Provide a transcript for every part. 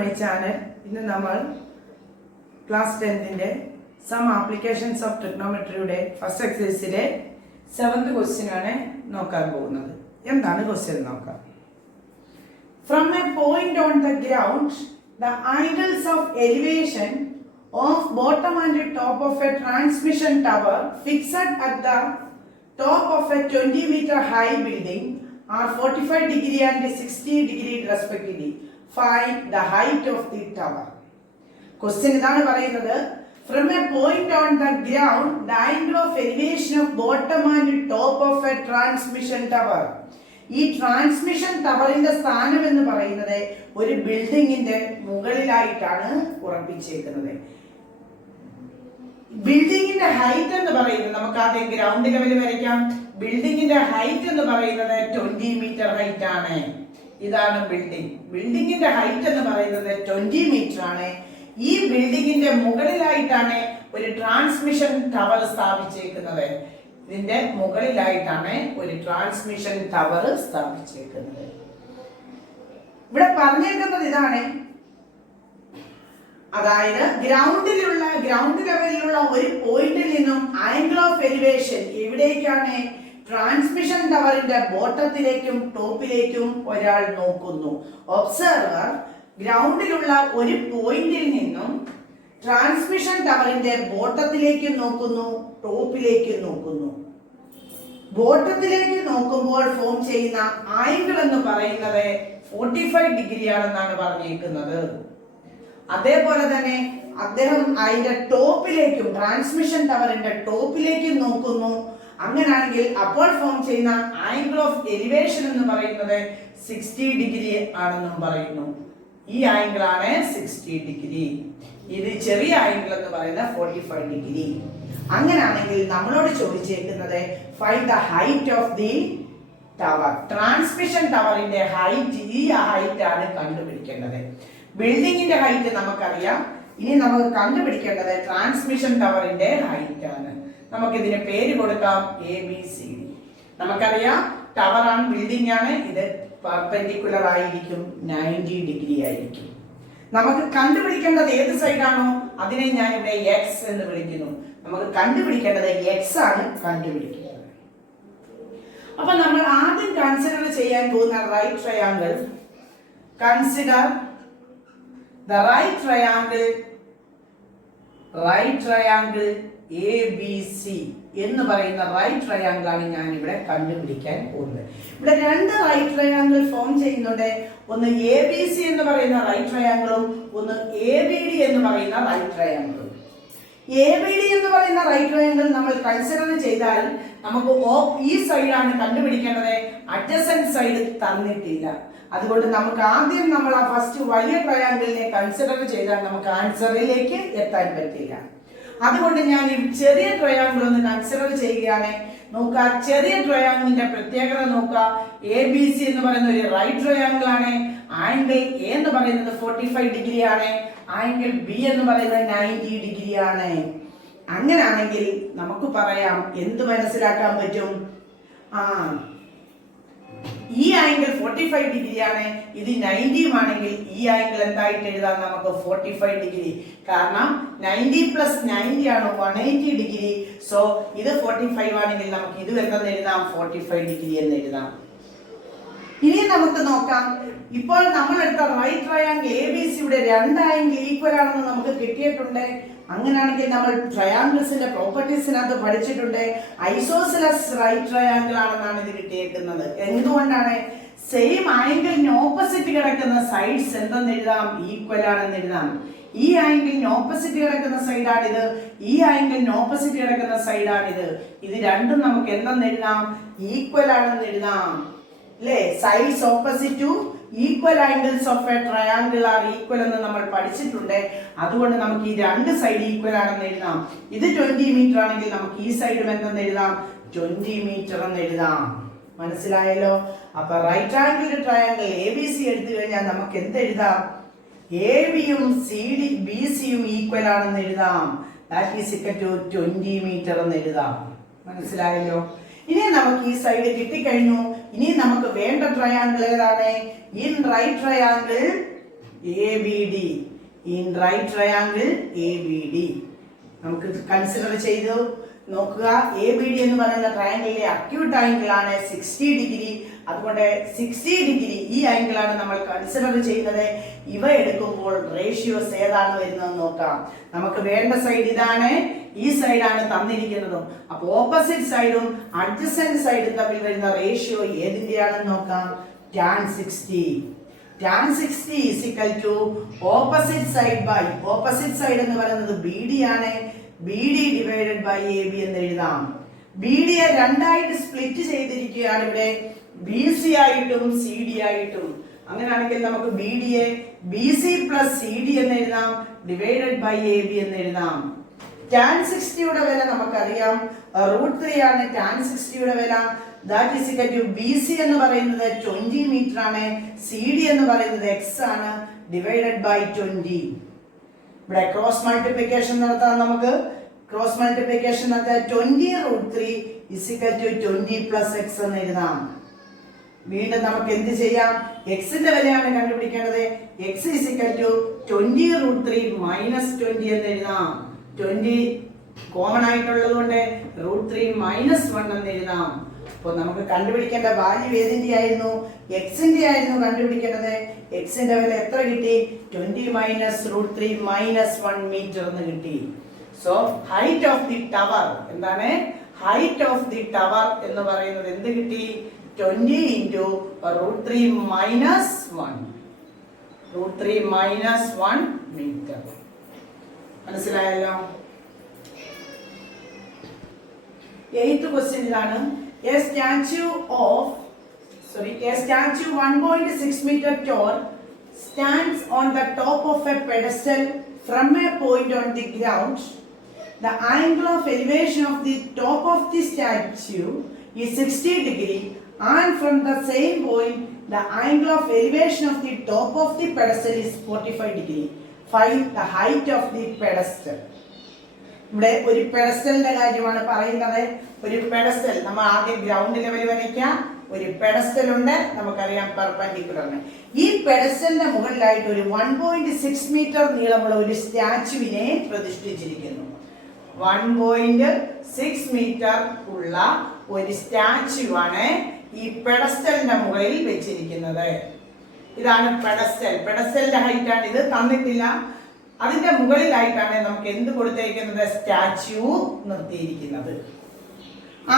My channel. ഇന്ന് നമ്മൾ class 10ന്റെ സം ആപ്ലിക്കേഷൻസ് ഓഫ് ട്രിഗ്നോമെട്രിയുടെ ഫസ്റ്റ് എക്സസൈസിലെ 7th ക്വസ്റ്റ്യൻ ആണ് നോക്കാൻ പോകുന്നത്. എന്താണ് ക്വസ്റ്റ്യൻ നോക്കാം. From a point on the ground, the angles of elevation of bottom and top of a transmission tower fixed at the top of a 20-meter high building are 45 degree and 60 degree respectively. Find the height of the tower. Question idana parayunnathu. From a point on the ground, the angle of elevation of bottom and top of a transmission tower. ഈ transmission ടവറിന്റെ സ്ഥാനം എന്ന് പറയുന്നത് ഒരു ബിൽഡിങ്ങിന്റെ മുകളിലായിട്ടാണ് ഉറപ്പിച്ചേക്കുന്നത്. ബിൽഡിങ്ങിന്റെ height എന്ന് പറയുന്നത് നമുക്ക് ആദ്യം ഗ്രൗണ്ട് ലെവൽ വരയ്ക്കാം. ബിൽഡിങ്ങിന്റെ ഹൈറ്റ് എന്ന് പറയുന്നത് 20 മീറ്റർ ഹൈറ്റ് ആണ്. ഇതാണ് ബിൽഡിംഗ്. ബിൽഡിങ്ങിന്റെ ഹൈറ്റ് എന്ന് പറയുന്നത് 20 മീറ്റർ ആണ്. ഈ ബിൽഡിങ്ങിന്റെ മുകളിലായിട്ടാണ് ഒരു ട്രാൻസ്മിഷൻ ടവർ സ്ഥാപിച്ചേക്കുന്നത്. ഇതിന്റെ മുകളിലായിട്ടാണ് ഒരു ട്രാൻസ്മിഷൻ ടവർ സ്ഥാപിച്ചേക്കുന്നത്. ഇവിടെ പറഞ്ഞേക്കുന്നത് ഇതാണ്, അതായത് ഗ്രൗണ്ട് ലെവലിലുള്ള ഒരു പോയിന്റിൽ നിന്നും ആംഗിൾ ഓഫ് എലിവേഷൻ എവിടേക്കാണ്? ട്രാൻസ്മിഷൻ ടവറിന്റെ ബോട്ടത്തിലേക്കും ടോപ്പിലേക്കും ഒരാൾ നോക്കുന്നു. ഒബ്സർവർ ഗ്രൗണ്ടിലുള്ള ഒരു പോയിന്റിൽ നിന്നും ട്രാൻസ്മിഷൻ ടവറിന്റെ ബോട്ടത്തിലേക്ക് നോക്കുന്നു, ടോപ്പിലേക്ക് നോക്കുന്നു. ബോട്ടത്തിലേക്ക് നോക്കുമ്പോൾ ഫോം ചെയ്യുന്ന ആംഗിൾ എന്ന് പറയുന്നത് 45 ഡിഗ്രി ആണെന്നാണ് പറഞ്ഞിരിക്കുന്നത്. അതേപോലെ തന്നെ അദ്ദേഹം അതിന്റെ ടോപ്പിലേക്കും ട്രാൻസ്മിഷൻ ടവറിന്റെ ടോപ്പിലേക്കും നോക്കുന്നു. അങ്ങനെയാണെങ്കിൽ അപ്പോൾ ഫോം ചെയ്യുന്ന ആംഗിൾ ഓഫ് എലിവേഷൻ എന്ന് പറയുന്നത് 60 ഡിഗ്രി ആണെന്നും പറയുന്നു. ഈ ആംഗിൾ ആണ് 60 ഡിഗ്രി. ഇത് ചെറിയ ആംഗിൾ എന്ന് പറയുന്നത് 45 ഡിഗ്രി. അങ്ങനെയാണെങ്കിൽ നമ്മളോട് ചോദിച്ചേക്കുന്നത് find the height of the tower. Transmission ടവറിന്റെ ഹൈറ്റ്, ഈ ഹൈറ്റ് ആണ് കണ്ടുപിടിക്കേണ്ടത്. ബിൽഡിങ്ങിന്റെ ഹൈറ്റ് നമുക്കറിയാം. ഇനി നമുക്ക് കണ്ടുപിടിക്കേണ്ടത് ട്രാൻസ്മിഷൻ ടവറിന്റെ ഹൈറ്റ് ആണ്. നമുക്ക് ഇതിന് പേര് കൊടുക്കാം ABCD. നമുക്കറിയാം ടവർ ആണ്, ബിൽഡിംഗ് ആണ്. ഇത് പെർപെൻഡിക്കുലർ ആയിരിക്കും, 90 ഡിഗ്രി ആയിരിക്കും. നമുക്ക് കണ്ടുപിടിക്കേണ്ടത് ഏത് സൈഡാണോ അതിനെ ഞാൻ ഇവിടെ X എന്ന് വിളിക്കുന്നു. നമുക്ക് കണ്ടുപിടിക്കേണ്ടത് X ആണ് കണ്ടുപിടിക്കേണ്ടത്. അപ്പൊ നമ്മൾ ആദ്യം കൺസിഡർ ചെയ്യാൻ പോകുന്ന right triangle. Consider the right triangle ABC എന്ന് പറയുന്ന റൈറ്റ് ട്രയാങ്കിൾ ആണ് ഞാൻ ഇവിടെ കണ്ടുപിടിക്കാൻ പോകുന്നത്. ഇവിടെ രണ്ട് റൈറ്റ് ട്രയാങ്കിൾ ഫോം ചെയ്യുന്നുണ്ട്. ഒന്ന് ABC എന്ന് പറയുന്ന റൈറ്റ് ട്രയാങ്കിളും ഒന്ന് ABD എന്ന് പറയുന്ന റൈറ്റ് ട്രയാങ്കിളും. ABD എന്ന് പറയുന്ന റൈറ്റ് ട്രയാങ്കിൾ നമ്മൾ കൺസിഡർ ചെയ്താൽ നമുക്ക് ഈ സൈഡാണ് കണ്ടുപിടിക്കേണ്ടത്. അഡ്ജസന്റ് സൈഡ് തന്നിട്ടില്ല. അതുകൊണ്ട് നമുക്ക് ആദ്യം നമ്മൾ ആ ഫസ്റ്റ് വലിയ ട്രയാങ്കിളിനെ കൺസിഡർ ചെയ്താൽ നമുക്ക് ആൻസറിലേക്ക് എത്താൻ പറ്റില്ല. അതുകൊണ്ട് ഞാൻ ഈ ചെറിയ ട്രയാങ്കിൾ ഒന്ന് കൺസിഡർ ചെയ്യുകയാണ്. നോക്കുക, ചെറിയ ട്രയാങ്കിളിന്റെ പ്രത്യേകത നോക്കുക. ABC എന്ന് പറയുന്ന ഒരു റൈറ്റ് ട്രയാങ്കിൾ ആണ്. ആംഗിൾ A എന്ന് പറയുന്നത് 45 ഡിഗ്രി ആണ്. ആംഗിൾ B എന്ന് പറയുന്നത് 90 ഡിഗ്രി ആണ്. അങ്ങനെയാണെങ്കിൽ നമുക്ക് പറയാം, എന്ത് മനസ്സിലാക്കാൻ പറ്റും? ഈ ആംഗിൾ 45 ഡിഗ്രി ആണ്, ഇത് 90 ആണെങ്കിൽ ഈ ആംഗിൾ എന്തായിട്ട് എഴുതാം? നമുക്ക് 45 ഡിഗ്രി. കാരണം 90 പ്ലസ് 90 ആണ് 180 ഡിഗ്രി. സോ ഇത് 45 ആണെങ്കിൽ നമുക്ക് ഇത് എന്തെന്ന് എഴുതാം? 45 ഡിഗ്രി എന്ന് എഴുതാം. ഇനി നമുക്ക് നോക്കാം, ഇപ്പോൾ നമ്മൾ എടുത്ത റൈറ്റ് ട്രയാങ്കിൾ ABC യുടെ രണ്ട് ആംഗിൾ ഈക്വൽ ആണെന്ന് നമുക്ക് കിട്ടിയിട്ടുണ്ട്. അങ്ങനെയാണെങ്കിൽ നമ്മൾ ട്രയാങ്കിൾസിന്റെ പ്രോപ്പർട്ടീസിനകത്ത് പഠിച്ചിട്ടുണ്ട്. ഐസോസിലസ് റൈറ്റ് ട്രയാങ്കിൾ ആണെന്നാണ് ഇത് കിട്ടിയേക്കുന്നത്. എന്തുകൊണ്ടാണ്? സെയിം ആംഗിളിന് ഓപ്പോസിറ്റ് കിടക്കുന്ന സൈഡ്സ് എന്തെന്ന് എഴുതാം? ഈക്വൽ ആണെന്ന് എഴുതാം. ഈ ആംഗിളിന് ഓപ്പോസിറ്റ് കിടക്കുന്ന സൈഡാണിത്, ഈ ആംഗിളിന് ഓപ്പോസിറ്റ് കിടക്കുന്ന സൈഡാണിത്. ഇത് രണ്ടും നമുക്ക് എന്തെന്ന് എഴുതാം? ഈക്വൽ ആണെന്ന് എഴുതാം. അല്ലേ? Sides opposite to equal angles of a triangle are equal എന്ന് നമ്മൾ പഠിച്ചിട്ടുണ്ട്. അതുകൊണ്ട് നമുക്ക് ഈ രണ്ട് സൈഡ് ഈക്വൽ ആണെന്ന് എഴുതാം. ഇത് 20 മീറ്റർ ആണെങ്കിൽ നമുക്ക് ഈ സൈഡും എന്തെന്ന് എഴുതാം? 20 മീറ്റർ എന്ന് എഴുതാം. മനസ്സിലായല്ലോ? അപ്പൊ റൈറ്റ് ആംഗിൾ ട്രയാങ്കിൾ ABC എടുത്തു കഴിഞ്ഞാൽ നമുക്ക് എന്ത് എഴുതാം? ABയും BCയും ഈക്വൽ ആണെന്ന് എഴുതാം. That is equal to 20 metre എന്ന് എഴുതാം. മനസ്സിലായല്ലോ? ഇനി നമുക്ക് ഈ സൈഡ് കിട്ടിക്കഴിഞ്ഞു. ഇനി നമുക്ക് വേണ്ട ട്രയാങ്കിൾ ഏതാണ്? In right triangle ABD. In right triangle ABD. നമുക്ക് കൺസിഡർ ചെയ്തു നോക്കുക. ABD എന്ന് പറയുന്ന ട്രയാങ്കിളിലെ അക്യൂട്ട് ആംഗിൾ ആണ് 60 ഡിഗ്രി. അതുകൊണ്ട് 60 ഡിഗ്രി ഈ ആംഗിൾ ആണ് നമ്മൾ കൺസിഡർ ചെയ്യുന്നത്. ഇവ എടുക്കുമ്പോൾ റേഷ്യോസ് ഏതാണ് വരുന്നത് നോക്കാം. നമുക്ക് വേണ്ട സൈഡ് ഇതാണ്, ഈ സൈഡാണ് തന്നിരിക്കുന്നതും. അപ്പൊ ഓപ്പോസിറ്റ് സൈഡും അഡ്ജസന്റ് സൈഡും തമ്മിൽ വരുന്ന റേഷ്യോ ഏതിന്റെയാണെന്ന് നോക്കാം. tan 60. tan 60 is equal to opposite side by opposite side എന്ന് പറയുന്നത് BD ആണ്. BD divided by AB എന്ന് എഴുതാം. BD യെ രണ്ടായിട്ട് സ്പ്ലിറ്റ് ചെയ്തിരിക്കുകയാണ് ഇവിടെ, BC ആയിട്ടും CD ആയിട്ടും. അങ്ങനെയാണെങ്കിൽ നമുക്ക് BD യെ BC plus CD എന്ന് എഴുതാം, divided by AB എന്ന് എഴുതാം. tan 60 യുടെ വില നമുക്കറിയാം, √3 ആണ് tan 60 യുടെ വില. That is equal to BC എന്ന് പറയുന്നത് 20 മീറ്റർ ആണ്, CD എന്ന് പറയുന്നത് x ആണ്, divided by 20. ഇവിടെ ക്രോസ് മൾട്ടിപ്ലിക്കേഷൻ നടത്താം. നമുക്ക് ക്രോസ് മൾട്ടിപ്ലിക്കേഷൻ നടത്താൻ 20√3 is equal to 20 plus x എന്ന് എഴുതാം. വീണ്ടും നമുക്ക് എന്ത് ചെയ്യാം, എക്സിന്റെ വിലയാണ് കണ്ടുപിടിക്കേണ്ടത്. x is equal to 20√3 minus 20 എന്ന് എഴുതാം. 20 കോമൺ ആയിട്ടുള്ളത് കൊണ്ട് √3 minus 1 എന്ന് എഴുതാം. അപ്പോൾ നമുക്ക് കണ്ടുപിടിക്കേണ്ട വാല്യൂ ഏതിന്റെ ആയിരുന്നു, എക്സിന്റെ ആയിരുന്നു കണ്ടുപിടിക്കേണ്ടത്. എക്സിന്റെ വില എത്ര കിട്ടി, 20 minus √3 minus 1 മീറ്റർ എന്ന് കിട്ടി. So height of the tower എന്താണ്, ഹൈറ്റ് ഓഫ് ദി ടവർ എന്ന് പറയുന്നത് എന്ത് കിട്ടി, 20 into √3 minus 1, √3 minus 1 മീറ്റർ. മനസ്സിലായല്ലോ. 8th ക്വസ്റ്റ്യനിലാണ് a statue 1.6 meter tall stands on the top of a pedestal from a point on the ground. The angle of elevation of the top of the statue is 60 degree, and from the same point the angle of elevation of the top of the pedestal is 45 degree. Find the height of the pedestal. ഇവിടെ ഒരു പെഡസ്റ്റലിന്റെ കാര്യമാണ് പറയുന്നത്. ഒരു pedestal നമ്മൾ ആദ്യം ground level വരയ്ക്കാം. ഒരു pedestal ഉണ്ട്, നമുക്കറിയാം പെർപെൻഡിക്കുലറിന്. ഈ പെഡസ്റ്റലിന്റെ മുകളിലായിട്ട് ഒരു 1.6 മീറ്റർ നീളമുള്ള ഒരു സ്റ്റാച്ചുവിനെ പ്രതിഷ്ഠിച്ചിരിക്കുന്നു. 1.6 മീറ്റർ ഉള്ള ഒരു സ്റ്റാച്ചു ആണ് ഈ പെഡസ്റ്റലിന്റെ മുകളിൽ വെച്ചിരിക്കുന്നത്. ഇതാണ് പെഡസ്റ്റൽ. പെഡസ്റ്റലിന്റെ ഹൈറ്റ് ആണ് ഇത്, തന്നിട്ടില്ല. അതിന്റെ മുകളിലായിട്ടാണ് നമുക്ക് എന്ത് കൊടുത്തിരിക്കുന്നത്, സ്റ്റാച്യു നിർത്തിയിരിക്കുന്നത്.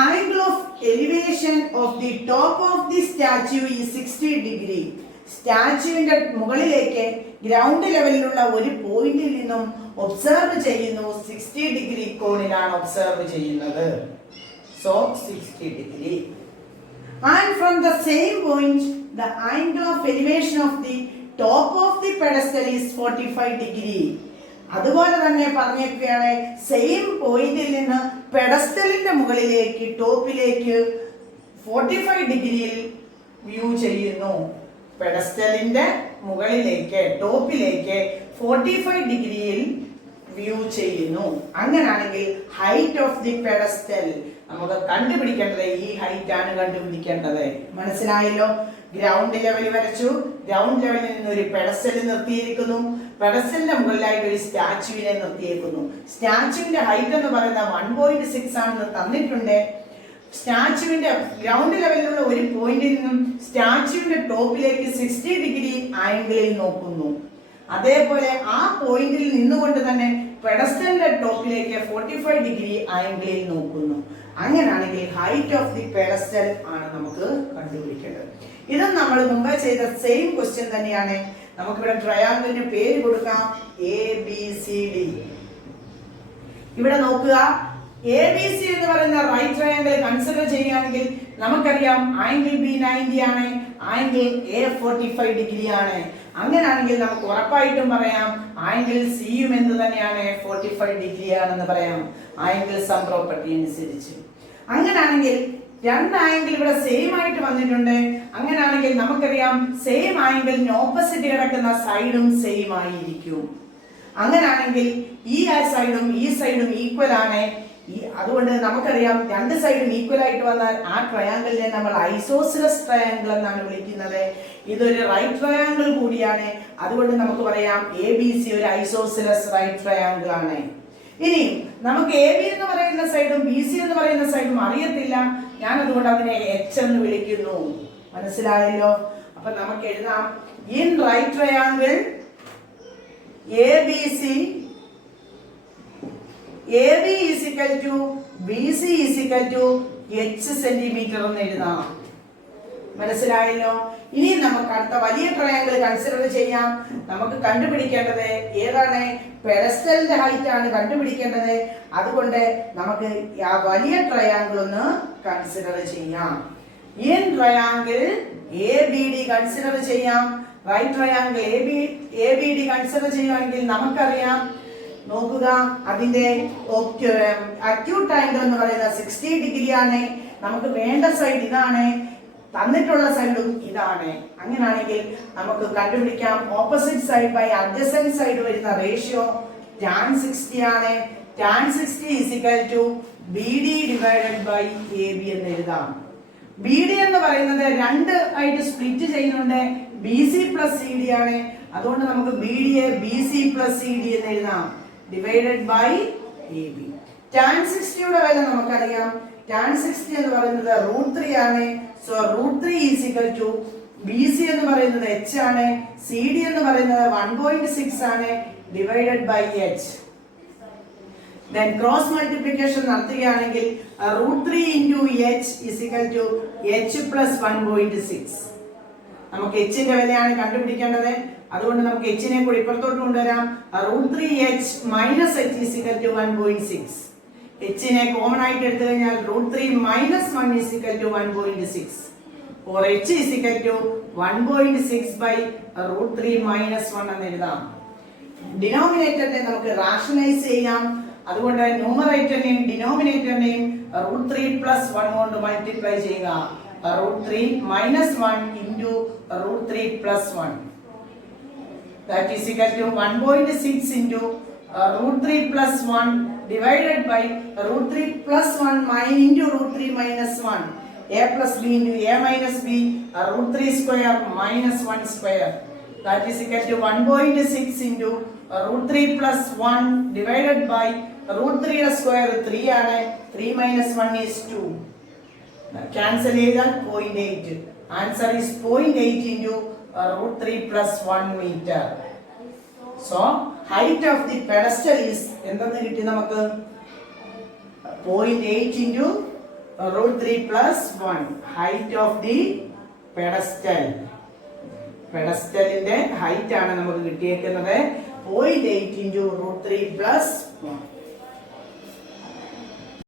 Angle of elevation of the top of the statue ഈ 60 ഡിഗ്രി. സ്റ്റാച്യുവിന്റെ മുകളിലേക്ക് ഗ്രൗണ്ട് ലെവലിലുള്ള ഒരു പോയിന്റിൽ നിന്നും ഒബ്സർവ് ചെയ്യുന്നു. 60 ഡിഗ്രി കോണിലാണ് ഒബ്സർവ് ചെയ്യുന്നത്. So 60 degree. And from the same point the angle of elevation of the top of the pedestal is 45 degree. അതുപോലെ തന്നെ പറഞ്ഞിരിക്കുകയാണ്, സെയിം പോയിന്റിൽ നിന്ന് പെഡസ്റ്റലിന്റെ മുകളിലേക്ക് ടോപ്പിലേക്ക് 45 ഡിഗ്രിയിൽ വ്യൂ ചെയ്യുന്നു. പെഡസ്റ്റലിന്റെ മുകളിലേക്ക് ടോപ്പിലേക്ക് 45 ഡിഗ്രിയിൽ വ്യൂ ചെയ്യുന്നു. അങ്ങനെയാണെങ്കിൽ ഹൈറ്റ് ഓഫ് ദി പെഡസ്റ്റൽ നമുക്ക് കണ്ടുപിടിക്കേണ്ടത് ഈ ഹൈറ്റ് ആണ് കണ്ടുപിടിക്കേണ്ടത്. മനസ്സിലായല്ലോ. ഗ്രൗണ്ട് ലെവൽ വരച്ചു. ഗ്രൗണ്ട് ലെവലിൽ നിന്ന് ഒരു പെഡസ്റ്റൽ നിർത്തിയിരിക്കുന്നു. പെഡസ്റ്റലിന്റെ മുകളിലായിട്ട് ഒരു സ്റ്റാച്ചുവിനെ നിർത്തിയിരിക്കുന്നു. സ്റ്റാച്ചുവിന്റെ ഹൈറ്റ് എന്ന് പറയുന്നത് 1.6 ആണെന്ന് തന്നിട്ടുണ്ട്. സ്റ്റാച്ചുവിന്റെ ഗ്രൗണ്ട് ലെവലിലുള്ള ഒരു പോയിന്റിൽ നിന്നും സ്റ്റാച്ചുവിന്റെ ടോപ്പിലേക്ക് 60 ഡിഗ്രി ആംഗിളിൽ നോക്കുന്നു. അതേപോലെ ആ പോയിന്റിൽ നിന്നുകൊണ്ട് തന്നെ പെഡസ്റ്റലിന്റെ ടോപ്പിലേക്ക് 45 ഡിഗ്രി ആംഗിളിൽ നോക്കുന്നു. അങ്ങനെയാണെങ്കിൽ ഹൈറ്റ് ഓഫ് ദി പെഡസ്റ്റൽ ആണ് നമുക്ക് കണ്ടുപിടിക്കേണ്ടത്. ഇത് നമ്മൾ മുമ്പ് ചെയ്ത സെയിം ക്വസ്റ്റ്യൻ തന്നെയാണ്. നമുക്കിവിടെ ട്രയാങ്കിളിന് പേര് കൊടുക്കാം, ABCD. ഇവിടെ നോക്കുക, ABC എന്ന് പറയുന്ന റൈറ്റ് ട്രയാങ്കിൾ കൺസിഡർ ചെയ്യുകയാണെങ്കിൽ നമുക്കറിയാം ആംഗിൾ B 90 ആണ്, ആംഗിൾ A 45 ഡിഗ്രി ആണ്. അങ്ങനെയാണെങ്കിൽ നമുക്ക് ഉറപ്പായിട്ടും പറയാം ആംഗിൾ സിയും എന്ത് തന്നെയാണ്, 45 ഡിഗ്രി ആണെന്ന് പറയാം, ആംഗിൾ സം പ്രോപ്പർട്ടി അനുസരിച്ച്. അങ്ങനെയാണെങ്കിൽ രണ്ട് ആംഗിൾ ഇവിടെ സെയിം ആയിട്ട് വന്നിട്ടുണ്ട്. അങ്ങനെയാണെങ്കിൽ നമുക്കറിയാം സെയിം ആംഗിളിന് ഓപ്പോസിറ്റ് കിടക്കുന്ന സൈഡും സെയിം ആയിരിക്കും. അങ്ങനെയാണെങ്കിൽ ഈ സൈഡും ഈ സൈഡും ഈക്വൽ ആണ്. അതുകൊണ്ട് നമുക്കറിയാം രണ്ട് സൈഡും ഈക്വൽ ആയിട്ട് വന്നാൽ ആ ട്രയാങ്കിളിനെ നമ്മൾ ഐസോസിലസ് ട്രയാങ്കിൾ എന്നാണ് വിളിക്കുന്നത്. ഇതൊരു റൈറ്റ് ട്രയാങ്കിൾ കൂടിയാണ്. അതുകൊണ്ട് നമുക്ക് പറയാം ABC ഒരു ഐസോസിലസ് റൈറ്റ് ട്രയാങ്കിൾ ആണ്. ഇനി നമുക്ക് AB എന്ന് പറയുന്ന സൈഡും BC എന്ന് പറയുന്ന സൈഡും അറിയത്തില്ല. ഞാൻ അതുകൊണ്ട് അതിനെ H എന്ന് വിളിക്കുന്നു. മനസ്സിലായല്ലോ? അപ്പൊ നമുക്ക് എഴുതാം in right triangle ABC AB is equal to BC is equal to H centimetre എന്ന് എഴുതാം. മനസ്സിലായല്ലോ? ഇനി നമുക്ക് അടുത്ത വലിയ ട്രയാങ്കിൾ കൺസിഡർ ചെയ്യാം. നമുക്ക് കണ്ടുപിടിക്കേണ്ടത് ഏതാണ്? പെഡസ്റ്റലിന്റെ ഹൈറ്റ് ആണ് കണ്ടുപിടിക്കേണ്ടത്. അതുകൊണ്ട് നമുക്ക് ആ വലിയ ട്രയാങ്കിൾ ഒന്ന് കൺസിഡർ ചെയ്യാം. ഇൻ ട്രയാങ്കിൾ ABD കൺസിഡർ ചെയ്യാം. റൈറ്റ് ട്രയാങ്കിൾ ABD കൺസിഡർ ചെയ്യുകയാണെങ്കിൽ നമുക്കറിയാം, നോക്കുക, അതിന്റെ അക്യൂട്ട് ആംഗിൾ എന്ന് പറയുന്നത് 60 ഡിഗ്രി ആണ്. നമുക്ക് വേണ്ട സൈഡ് ഇതാണ്, തന്നിട്ടുള്ള സൈഡും ഇതാണ്. അങ്ങനെയാണെങ്കിൽ നമുക്ക് കണ്ടുപിടിക്കാം opposite side by adjacent side വരുന്ന റേഷ്യോ tan 60 ആണ്. tan 60 is equal to BD divided by AB എന്ന് എഴുതാം. BD എന്ന് പറയുന്നത് രണ്ട് ആയിട്ട് സ്പ്ലിറ്റ് ചെയ്യുന്നുണ്ട്. BC plus CD ആണ്. അതുകൊണ്ട് നമുക്ക് BD യെ BC plus CD എന്ന് എഴുതാം. Divided by AB. tan 60 യുടെ വില നമുക്കറിയാം. tan 60 എന്ന് പറയുന്നത് √3 ആണ്. So √3 is equal to BC എന്ന് പറയുന്നത് H ആണ്. CD എന്ന് പറയുന്നത് 1.6 ആണ്. Divided by H. then cross multiplication നടത്തുകയാണെങ്കിൽ √3 into H is equal to H plus 1.6. നമുക്ക് H ന്റെ വിലയാണ് കണ്ടുപിടിക്കേണ്ടത്. അതുകൊണ്ട് നമുക്ക് H നെ കൂടി ഇപ്പുറത്തോട്ട് കൊണ്ടുവരാം. √3H minus H is equal to 1.6. H നെ കോമൺ ആയിട്ട് എടുത്തു കഴിഞ്ഞാൽ √3 minus 1 is equal to 1.6. or H is equal to 1.6 by √3 minus 1 എന്ന് എഴുതാം. ഡിനോമിനേറ്ററിനെ നമുക്ക് റാഷണലൈസ് ചെയ്യാം. അതുകൊണ്ട് ന്യൂമറേറ്ററിനെയും ഡിനോമിനേറ്ററിനെയും √3 plus 1 കൊണ്ട് മൾട്ടിപ്ലൈ ചെയ്യുക. √3 minus 1 into √3 plus 1. That is equal to 1.6 into √3 plus 1 divided by √3 plus 1 into √3 minus 1. A plus B into A minus B, √3 square minus 1 square. That is equal to 1.6 into √3 plus 1 divided by √3 square 3 ആണ്. 3 minus 1 is 2. Cancel ചെയ്താൽ 0.8. Answer is 0.8 into √3 plus 1 meter. So height of the pedestal is എന്തെന്ന് കിട്ടി നമുക്ക്? 0.8 into √3 plus 1. Height of the pedestal. പെഡസ്റ്റലിന്റെ height ആണ് നമുക്ക് കിട്ടിയേക്കുന്നത്. 0.8 into √3 plus 1.